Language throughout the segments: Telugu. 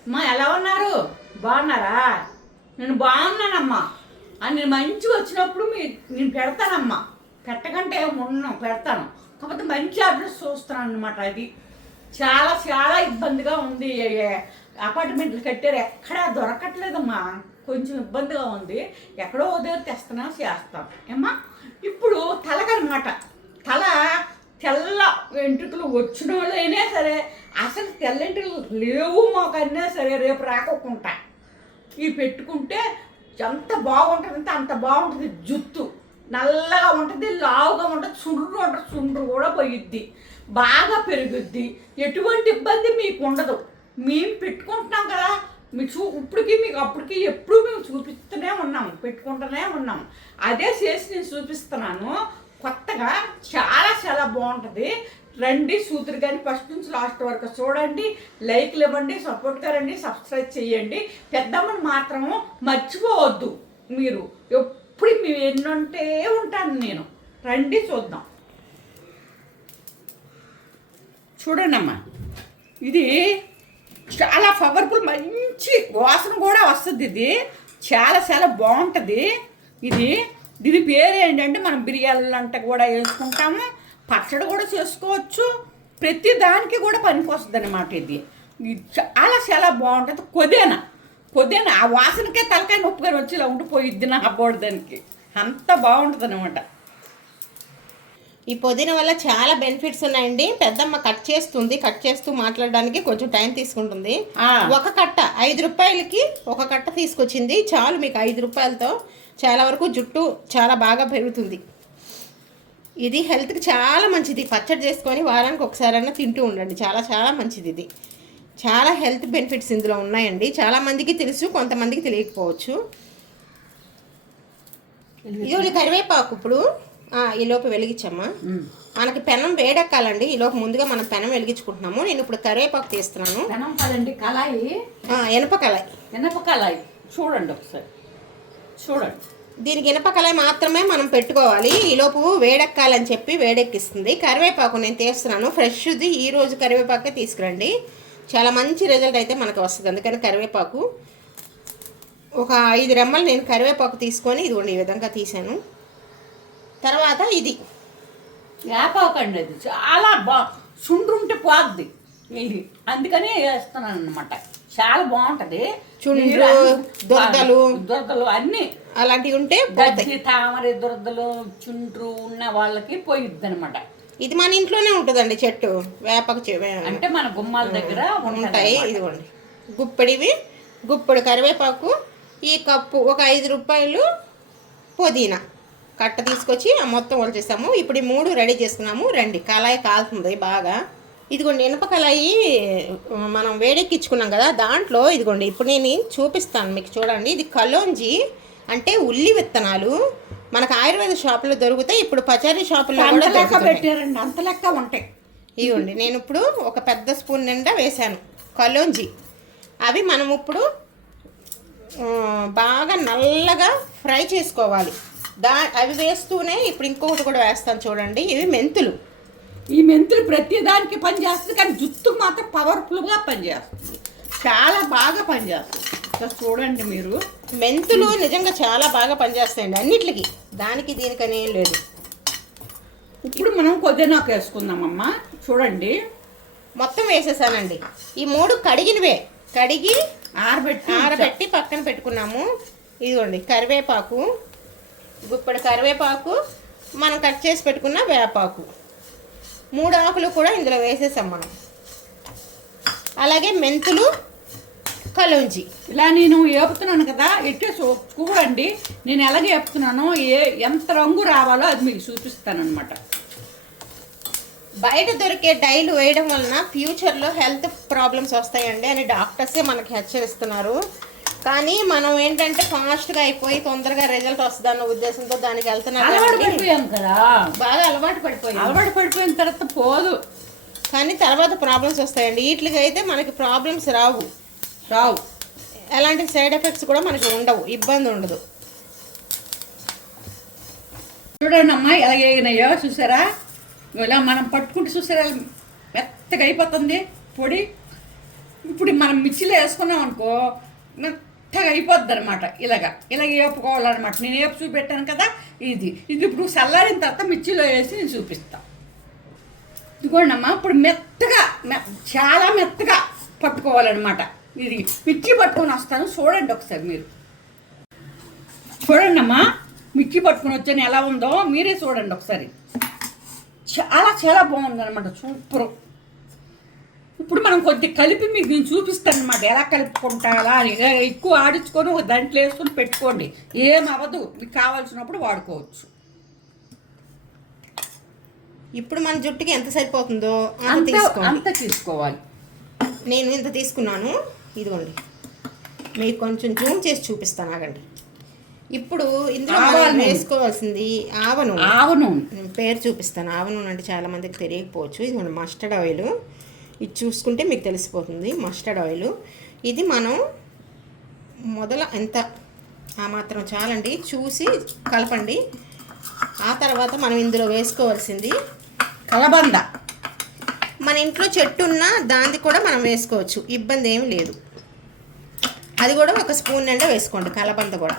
అమ్మా ఎలా ఉన్నారు? బాగున్నారా? నేను బాగున్నానమ్మా. అని నేను మంచిగా వచ్చినప్పుడు మీ నేను పెడతానమ్మా. పెట్టకంటే ఉన్నాం పెడతాను. కాకపోతే మంచి అడ్రస్ చూస్తున్నాను అనమాట అది. చాలా చాలా ఇబ్బందిగా ఉంది. అపార్ట్మెంట్లు కట్టారు. ఎక్కడా దొరకట్లేదమ్మా. కొంచెం ఇబ్బందిగా ఉంది. ఎక్కడో ఉదయం తెస్తున్నా చేస్తాం ఏమ్మా? ఇప్పుడు తలకనమాట తల తెల్ల వెంట్రుకలు వచ్చిన వాళ్ళైనా సరే అసలు తెల్లంట్రుకలు లేవు మాకన్నా సరే రేపు రాకోకుండా. ఇవి పెట్టుకుంటే ఎంత బాగుంటుందంటే అంత బాగుంటుంది జుత్తు. నల్లగా ఉంటుంది లావుగా ఉంటుంది చుండ్రు ఉంటుంది చుండ్రు కూడా పోయిద్ది. బాగా పెరుగుద్ది. ఎటువంటి ఇబ్బంది మీకు ఉండదు. మేము పెట్టుకుంటున్నాం కదా మీ చూ ఇప్పటికీ మీకు అప్పటికి ఎప్పుడు మేము చూపిస్తూనే ఉన్నాము పెట్టుకుంటూనే ఉన్నాం. అదే చేసి నేను చూపిస్తున్నాను. కొత్తగా చాలా చాలా బాగుంటుంది. రండి సూత్రి కానీ ఫస్ట్ నుంచి లాస్ట్ వరకు చూడండి లైక్లు ఇవ్వండి సపోర్ట్గా రండి సబ్స్క్రైబ్ చేయండి. పెద్దమ్మని మాత్రం మర్చిపోవద్దు మీరు. ఎప్పుడు మేము ఎన్నుంటే ఉంటాను నేను. రండి చూద్దాం. చూడండి అమ్మా. ఇది చాలా పవర్ఫుల్ మంచి వాసన కూడా వస్తుంది ఇది. చాలా చాలా బాగుంటుంది. ఇది దీని పేరు ఏంటంటే మనం బిర్యానీలు కూడా వేసుకుంటాము పచ్చడి కూడా చేసుకోవచ్చు ప్రతి దానికి కూడా పనికొస్తుంది అనమాట ఇది. చాలా చాలా బాగుంటుంది. కొదేనా? కొదేనా? ఆ వాసనకే తలకాయ నొప్పిగా వచ్చి ఇలా ఉండిపోయిద్ది నా దానికి. అంత బాగుంటుంది అనమాట ఈ పుదీనా వల్ల చాలా బెనిఫిట్స్ ఉన్నాయండి. పెద్దమ్మ కట్ చేస్తుంది. కట్ చేస్తూ మాట్లాడడానికి కొంచెం టైం తీసుకుంటుంది. ఒక కట్ట ఐదు రూపాయలకి ఒక కట్ట తీసుకొచ్చింది. చాలు మీకు ఐదు రూపాయలతో చాలా వరకు జుట్టు చాలా బాగా పెరుగుతుంది. ఇది హెల్త్కి చాలా మంచిది. పచ్చడి చేసుకొని వారానికి ఒకసారైనా తింటూ ఉండండి. చాలా చాలా మంచిది ఇది. చాలా హెల్త్ బెనిఫిట్స్ ఇందులో ఉన్నాయండి. చాలా మందికి తెలుసు కొంతమందికి తెలియకపోవచ్చు. ఇది కరివేపాకు ఇప్పుడు. ఆ, ఈ లోపు వెలిగించమ్మా. మనకి పెనం వేడెక్కాలండి. ఈ లోపు ముందుగా మనం పెనం వెలిగించుకుంటున్నాము. నేను ఇప్పుడు కరివేపాకు తీస్తున్నాను. పెనం కదండి కళాయి. ఎనప కళాయి. కళాయి. చూడండి ఒకసారి. చూడండి. దీనికి ఇనప కళాయి మాత్రమే మనం పెట్టుకోవాలి. ఈ లోపు వేడెక్కాలని చెప్పి వేడెక్కిస్తుంది. కరివేపాకు నేను తీస్తున్నాను. ఫ్రెష్ది ఈ రోజు కరివేపాకే తీసుకురండి. చాలా మంచి రిజల్ట్ అయితే మనకు వస్తుంది. అందుకని కరివేపాకు. ఒక ఐదు రెమ్మలు నేను కరివేపాకు తీసుకొని ఇదిగోండి ఈ విధంగా తీసాను తర్వాత ఇది. వేపాకండి అది చాలా బా చుండ్రుంటే పోద్ది. ఇది. అందుకని వేస్తున్నాను అనమాట చాలా బాగుంటది. చుండ్రు, దురదలు. దురదలు అన్ని అలాంటివి ఉంటే గజ్జి తామర దురదలు చుండ్రు ఉన్న వాళ్ళకి పోయిద్ది అనమాట ఇది మన ఇంట్లోనే ఉంటుందండి చెట్టు. వేపకు అంటే మన గుమ్మాల దగ్గర ఉంటాయి ఇదిగోండి. గుప్పెడివి గుప్పెడు కరివేపాకు ఈ కప్పు ఒక ఐదు రూపాయలు పుదీనా. కట్ట తీసుకొచ్చి ఆ మొత్తం వలిచేస్తాము ఇప్పుడు ఈ మూడు రెడీ చేసుకున్నాము. రండి. కళాయి కాలుతుంది బాగా. ఇదిగోండి ఇనుప కళాయి మనం వేడెక్కించుకున్నాం కదా దాంట్లో. ఇదిగోండి ఇప్పుడు నేను చూపిస్తాను మీకు చూడండి. ఇది కలోంజి అంటే ఉల్లి విత్తనాలు. మనకు ఆయుర్వేద షాపులో దొరుకుతాయి. ఇప్పుడు పచారీ షాపులో కూడా. పెట్టారండి. అంత లెక్క ఉంటాయి. ఇవ్వండి నేను ఇప్పుడు ఒక పెద్ద స్పూన్ నిండా వేశాను కలోంజి అవి మనం ఇప్పుడు బాగా నల్లగా ఫ్రై చేసుకోవాలి. దా అవి వేస్తూనే ఇప్పుడు ఇంకొకటి కూడా వేస్తాను చూడండి. ఇవి మెంతులు. ఈ మెంతులు ప్రతి దానికి పనిచేస్తుంది కానీ జుట్టుకు మాత్రం పవర్ఫుల్గా పనిచేస్తుంది చాలా బాగా పనిచేస్తుంది చూడండి మీరు. మెంతులు నిజంగా చాలా బాగా పనిచేస్తాయండి అన్నిటికి దానికి దీనికని ఏం లేదు. ఇప్పుడు మనం కొద్దినాకు వేసుకుందామమ్మా. చూడండి. మొత్తం వేసేసానండి. ఈ మూడు కడిగినవే. కడిగి ఆరబెట్టి ఆరబెట్టి పక్కన పెట్టుకున్నాము. ఇదిగోండి కరివేపాకు. గుప్పడి కరివేపాకు మనం కట్ చేసి పెట్టుకున్న వేపాకు. మూడు ఆకులు కూడా ఇందులో వేసేసాం మనం. అలాగే మెంతులు కలోంజి. ఇలా నేను ఏపుతున్నాను కదా ఎట్టే చూడండి. నేను ఎలాగ ఏపుతున్నానో ఏ ఎంత రంగు రావాలో అది మీకు చూపిస్తాను అనమాట బయట దొరికే డైలు వేయడం వలన ఫ్యూచర్లో హెల్త్ ప్రాబ్లమ్స్ వస్తాయండి అని డాక్టర్సే మనకి హెచ్చరిస్తున్నారు. కానీ మనం ఏంటంటే ఫాస్ట్గా అయిపోయి తొందరగా రిజల్ట్ వస్తుందన్న ఉద్దేశంతో దానికి వెళ్తున్నారు అలవాటు పడిపోయాం కదా. బాగా అలవాటు పడిపోయింది అలవాటు పడిపోయిన తర్వాత పోదు. కానీ తర్వాత ప్రాబ్లమ్స్ వస్తాయండి. వీటికి అయితే మనకి ప్రాబ్లమ్స్ రావు. రావు. ఎలాంటి సైడ్ ఎఫెక్ట్స్ కూడా మనకి ఉండవు. ఇబ్బంది ఉండదు. చూడండి అమ్మా ఎలా వేగినాయో చూసారా? ఇలా మనం పట్టుకుంటే చూసారా? మెత్తగా అయిపోతుంది పొడి. ఇప్పుడు మనం మిక్సీలో వేసుకున్నాం అనుకో మెత్తగా అయిపోద్ది అనమాట ఇలాగ. ఇలాగ వేపుకోవాలన్నమాట నేను వేపు చూపెట్టాను కదా ఇది. ఇది ఇప్పుడు చల్లారిన తర్వాత మిర్చిలో వేసి నేను చూపిస్తాను ఇదిగోండి అమ్మ ఇప్పుడు మెత్తగా మె- చాలా మెత్తగా పట్టుకోవాలన్నమాట. ఇది మిర్చి పట్టుకొని వస్తాను. చూడండి ఒకసారి మీరు. చూడండి అమ్మా మిర్చి పట్టుకొని వచ్చాను. ఎలా ఉందో మీరే చూడండి ఒకసారి. చాలా చాలా బాగుంది అనమాట సూపర్. ఇప్పుడు మనం కొద్దిగా కలిపి మీకు నేను చూపిస్తాను అనమాట ఎలా కలుపుకుంటారా అని. ఎక్కువ ఆడించుకొని ఒక దాంట్లో వేసుకొని పెట్టుకోండి. ఏం అవ్వదు. మీకు కావాల్సినప్పుడు వాడుకోవచ్చు. ఇప్పుడు మన జుట్టుకి ఎంత సరిపోతుందో అంత అంత తీసుకోవాలి. నేను ఇంత తీసుకున్నాను. ఇదిగోండి. మీకు కొంచెం జూమ్ చేసి చూపిస్తాను. ఆగండి. ఇప్పుడు ఇందులో. వేసుకోవాల్సింది ఆవ నూనె ఆవ నూనె నేను పేరు చూపిస్తాను. ఆవ నూనె అంటే చాలా మందికి తెలియకపోవచ్చు. ఇది మస్టర్డ్ ఆయిల్. ఇది చూసుకుంటే మీకు తెలిసిపోతుంది మస్టర్డ్ ఆయిల్. ఇది మనం మొదల ఎంత ఆ మాత్రం చాలండి. చూసి కలపండి. ఆ తర్వాత మనం ఇందులో వేసుకోవాల్సింది కలబంద. మన ఇంట్లో చెట్టు ఉన్నా దాన్ని కూడా మనం వేసుకోవచ్చు. ఇబ్బంది ఏమి లేదు. అది కూడా ఒక స్పూన్ నిండా వేసుకోండి కలబంద కూడా.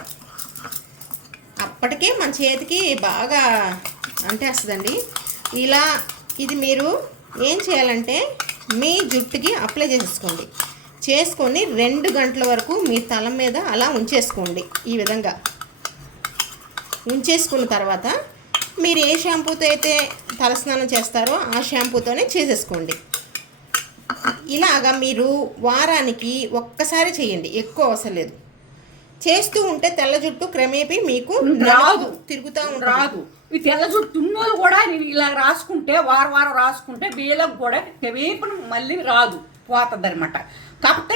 అప్పటికే మన చేతికి బాగా అంటేస్తుందండి. ఇలా ఇది మీరు ఏం చేయాలంటే మీ జుట్టుకి అప్లై చేసేసుకోండి. చేసుకొని రెండు గంటల వరకు మీ తల మీద అలా ఉంచేసుకోండి ఈ విధంగా. ఉంచేసుకున్న తర్వాత మీరు ఏ షాంపూతో అయితే తలస్నానం చేస్తారో ఆ షాంపూతోనే చేసేసుకోండి. ఇలాగా మీరు వారానికి ఒక్కసారి చేయండి ఎక్కువ అవసరం లేదు. చేస్తూ ఉంటే తెల్ల జుట్టు క్రమేపీ మీకు రాదు. తిరుగుతూ రాదు. ఈ తెల్ల జుట్టు ఉన్నోళ్ళు కూడా నేను ఇలా రాసుకుంటే వారం వారం రాసుకుంటే వీళ్ళకి కూడా వేపును మళ్ళీ రాదు పోతుంది అనమాట కాకపోతే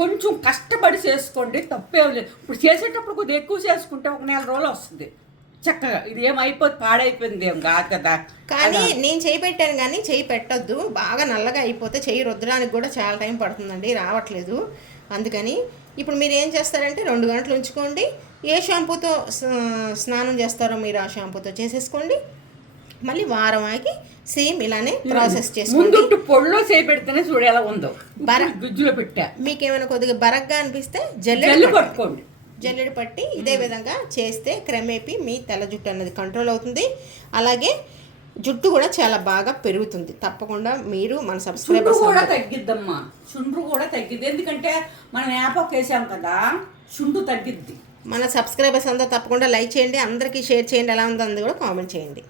కొంచెం కష్టపడి చేసుకోండి తప్పేం లేదు. ఇప్పుడు చేసేటప్పుడు కొద్దిగా ఎక్కువ చేసుకుంటే ఒక నెల రోజులు వస్తుంది. చక్కగా ఇది ఏమైపోతుంది పాడైపోయింది ఏం కాదు కదా. కానీ నేను చేయి పెట్టాను కానీ చేయి పెట్టొద్దు. బాగా నల్లగా అయిపోతే చేయి రుద్దడానికి కూడా చాలా టైం పడుతుందండి రావట్లేదు. అందుకని ఇప్పుడు మీరు ఏం చేస్తారంటే రెండు గంటలు ఉంచుకోండి. ఏ షాంపూతో స్నానం చేస్తారో మీరు ఆ షాంపూతో చేసేసుకోండి. మళ్ళీ వారం ఆగి సేమ్ ఇలానే ప్రాసెస్ చేసుకోండి. పొడిలో చేపెడితేనే చూడు ఎలా ఉందో. బర- గుజ్జులో పెట్టా. మీకు ఏమైనా కొద్దిగా బరగ్గా అనిపిస్తే జల్లు జల్లెడ పట్టు. పట్టుకోండి. జల్లెడ పట్టి ఇదే విధంగా చేస్తే క్రమేపీ మీ తెల్ల జుట్టు అన్నది కంట్రోల్ అవుతుంది. అలాగే జుట్టు కూడా చాలా బాగా పెరుగుతుంది. తప్పకుండా మీరు మన చుండ్రు సబ్స్క్రైబర్స్ కూడా తగ్గిద్దమ్మా. చుండ్రు కూడా తగ్గిద్ది. ఎందుకంటే మనం యాపక్ వేసాం కదా చుండు తగ్గిద్ది. మన సబ్స్క్రైబర్స్ అంతా తప్పకుండా లైక్ చేయండి అందరికీ షేర్ చేయండి ఎలా ఉందో అంది కూడా కామెంట్ చేయండి.